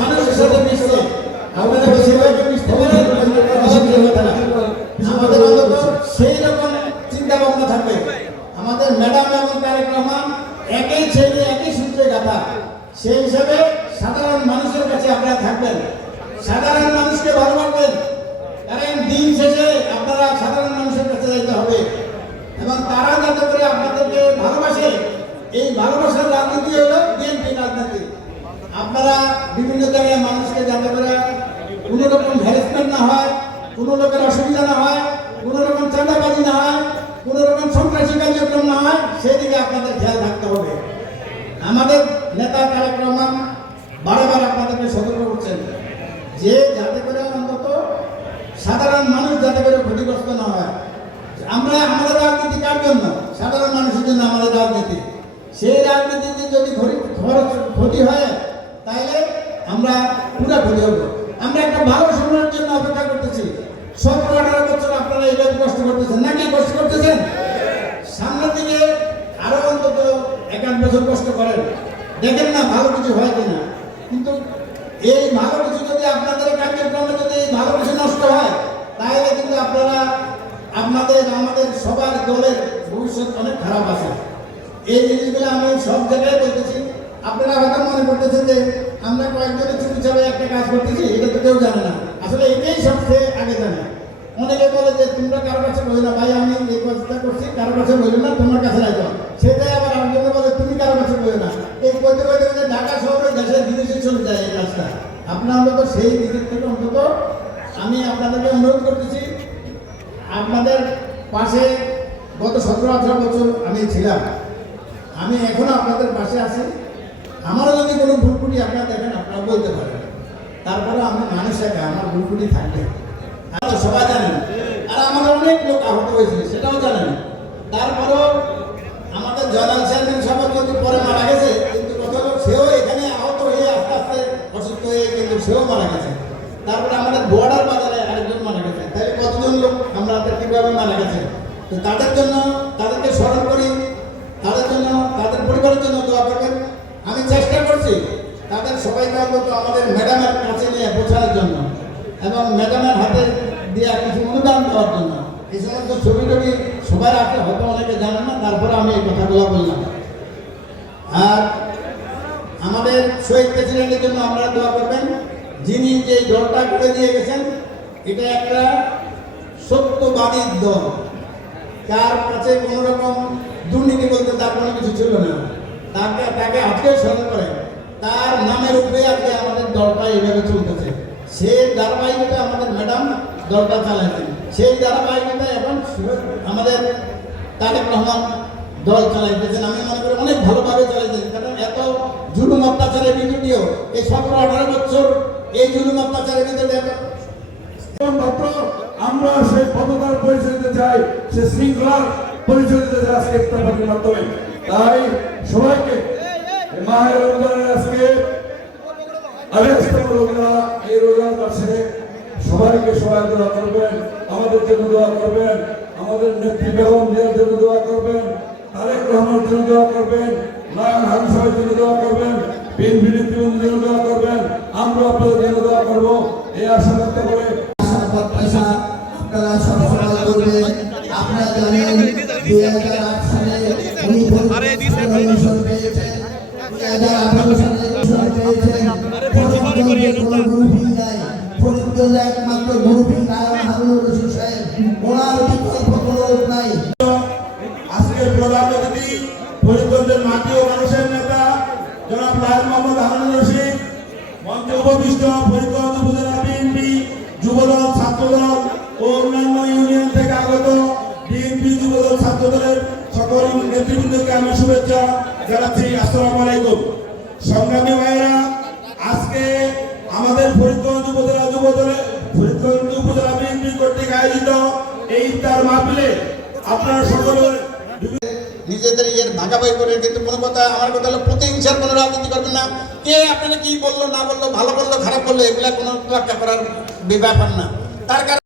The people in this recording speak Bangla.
মানুষের সাথে মিশছে, আপনাদের সেভাবে মিশতে পারেন, আমাদের অন্তত সেই রকম চিন্তা ভাবনা থাকবে। আমাদের ম্যাডাম এবং তারেক রহমান একই ছেলে একই সূত্রে গাথা, সেই হিসাবে সাধারণ মানুষের কাছে আপনারা থাকবেন, সাধারণ মানুষকে ভালোবাসবেন, কারণ দিন শেষে আপনারা সাধারণ মানুষের কাছে যেতে হবে এবং তারা যাতে করে আপনাদেরকে ভালোবাসে। এই ভালোবাসার রাজনীতি হলো বিএনপি রাজনীতি। আপনারা বিভিন্ন জায়গায় মানুষকে যাতে করে কোনো রকম হ্যারাসমেন্ট না হয়, কোনো লোকের অসুবিধা না হয়, কোনো রকম চাঁদাবাজি না হয়, কোনো রকম সন্ত্রাসী কার্যক্রম না হয়, সেদিকে আপনাদের খেয়াল থাকতে হবে। আমাদের নেতা তারেক রহমান বারবার আপনাদেরকে সতর্ক করছেন যে যাতে করে অন্তত সাধারণ মানুষ যাতে করে ক্ষতিগ্রস্ত না হয়। আমরা আমাদের রাজনীতি কার জন্য? সাধারণ মানুষের জন্য আমাদের রাজনীতি। সেই রাজনীতিতে যদি ক্ষতি হয় তাহলে আমরা পুরা ক্ষতি হব। আমরা একটা ভালো সময়ের জন্য অপেক্ষা করতেছি। 17-18 বছর আপনারা এইভাবে কষ্ট করতেছেন নাকি? কষ্ট করতেছেন। সামনের দিকে আরো অন্তত 1-8 বছর কষ্ট করেন, দেখেন না ভালো কিছু হয় কিনা। কিন্তু এই ভালো কিছু যদি আপনাদের কার্যক্রমে যদি ভালো কিছু নষ্ট হয় তাহলে কিন্তু আপনারা আমাদের সবার দলের ভবিষ্যৎ অনেক খারাপ আছে। এই জিনিসগুলো আমি সব জায়গায় বলতেছি। আপনারা হয়তো মনে করতেছেন যে আমরা কয়েকজনের চুপিচাপে একটা কাজ করতেছি, এটা তো কেউ জানে না। আসলে এটাই সবচেয়ে আগে জানে। অনেকে বলে যে তোমরা কারো কাছে বলো না, ভাই আমি এই কাজটা করছি, কারো কাছে বলো না, তোমার কাছে রাখো। সেটাই আবার আরেকজনে বলে তুমি কারো কাছে বলো না। এই বলতে বলতে ঢাকা শহরে দেশের বিদেশে চলে যায় এই কাজটা। আপনারা অন্তত সেই দিকের থেকে অন্তত আমি আপনাদেরকে অনুরোধ করতেছি, আপনাদের পাশে গত 17-18 বছর আমি ছিলাম, আমি এখনো আপনাদের পাশে আছি। আমারও যদি কোনো ভুলকুটি আপনারা দেখেন আপনারা বলতে পারেন, তারপরে আমি মানুষ একা, আমার ভুলকুটি থাকবে, আপনারা সবাই জানেন। আর আমাদের অনেক লোক আহত হয়েছে সেটাও জানেন। তারপরেও আমাদের জয়নাল চেয়ারম্যান সভাপতি পরে মারা গেছে, কিন্তু কত লোক সেও এখানে আহত হয়ে আস্তে আস্তে অসুস্থ হয়ে কিন্তু সেও মারা গেছে। তারপরে আমাদের বর্ডার বাজারে আরেকজন মারা গেছে। তাহলে কতজন লোক আমরা কিভাবে মারা গেছে? তো তাদের জন্য তাদেরকে স্মরণ করি, তাদের জন্য তাদের পরিবারের জন্য দোয়া করবেন। আমি চেষ্টা করছি তাদের সবাইকে অন্তত আমাদের ম্যাডামের কাছে নিয়ে পৌঁছানোর জন্য এবং ম্যাডামের হাতে দিয়ে কিছু অনুদান দেওয়ার জন্য। এই সমস্ত ছবি টবি সবাই রাখতে হয়তো অনেকে জানেন না, তারপরে আমি এই কথাগুলো বললাম। আর আমাদের শহীদ প্রেসিডেন্টের জন্য আপনারা দোয়া করবেন, যিনি যে দলটা করে দিয়ে গেছেন এটা একটা সত্যবাদী দল, তার কাছে কোনো রকম দুর্নীতি বলতে তার কোনো কিছু ছিল না। তাকে আজকে স্মরণ করেন, তার নামের উপরে আজকে আমাদের দলটা এইভাবে চলতেছে। সেই ধারাবাহিকতা আমাদের ম্যাডাম দলটা চালাইছেন, সেই ধারাবাহিকতা এখন আমাদের তারেক রহমান দল চালাইতেছেন। আমি মনে করি অনেক ভালোভাবে চালাইতেন, কারণ এত জুলুম অত্যাচারের ভিতর দিয়েও এই 17-18 বছর এই জুলুম অত্যাচারের ভিতরে আমরা সেই পদতার পরিচয় দিতে চাই, সে শৃঙ্খলার পরিচয় দিতে চাই আজকে ইফতারের মাধ্যমে। তাই সবাইকে মাহের রমজানের আজকে এই রোজার কাছে সবাইকে সবাই দোয়া করবেন, আমাদের জন্য দোয়া করবেন, আমাদের নেত্রী বেগম জিয়ার জন্য দোয়া করবেন, তারেক রহমানের জন্য দোয়া করবেন, নয়ন হারুন সাহেবের জন্য দোয়া করবেন, বিএনপি নেতৃবৃন্দের জন্য দোয়া করবেন। আমরা আপনাদের জন্য দোয়া করবো এই আশা ব্যক্ত করে আপনারা সবসময় করবেন। আপনারা জানেন 2008 সালে উনি পেয়েছেন, 2018 সালে পেয়েছেন। কোনো গ্রুপিং নাই, ফরিদগঞ্জে একমাত্র গ্রুপিং নারায়ণ হারুনুর রশিদ সাহেব, ওনার বিকল্প কোনো লোক নাই। আজকের প্রধান অতিথি ফরিদগঞ্জের মাটি ও মানুষের নেতা জনাব লায়ন মোহাম্মদ হারুনুর রশিদ, মঞ্চে উপবিষ্ট ফরিদগঞ্জ উপজেলা বিএনপি যুবদল, ছাত্রদল ও অন্যান্য ইউনিয়ন থেকে আগত বিএনপি যুবদল, ছাত্রদলের সকল নেতৃবৃন্দকে আমি শুভেচ্ছা জানাচ্ছি। আসসালামু আলাইকুম। সংগ্রামী ভাইয়েরা, আজকে আমাদের ফরিদগঞ্জ উপজেলা বিএনপি কর্তৃক আয়োজিত এই ইফতার মাহফিলে আপনারা সকলে নিজেদের ভাগাভাগি করে, কিন্তু কোনো কথা আমার কথা হলো প্রতিহিংসার কোনো রাজনীতি করবেন না। কে আপনারা কি বললো না বললো, ভালো বললো খারাপ বললো, এগুলা কোনো তোয়াক্কা করার ব্যাপার না। তার কারণে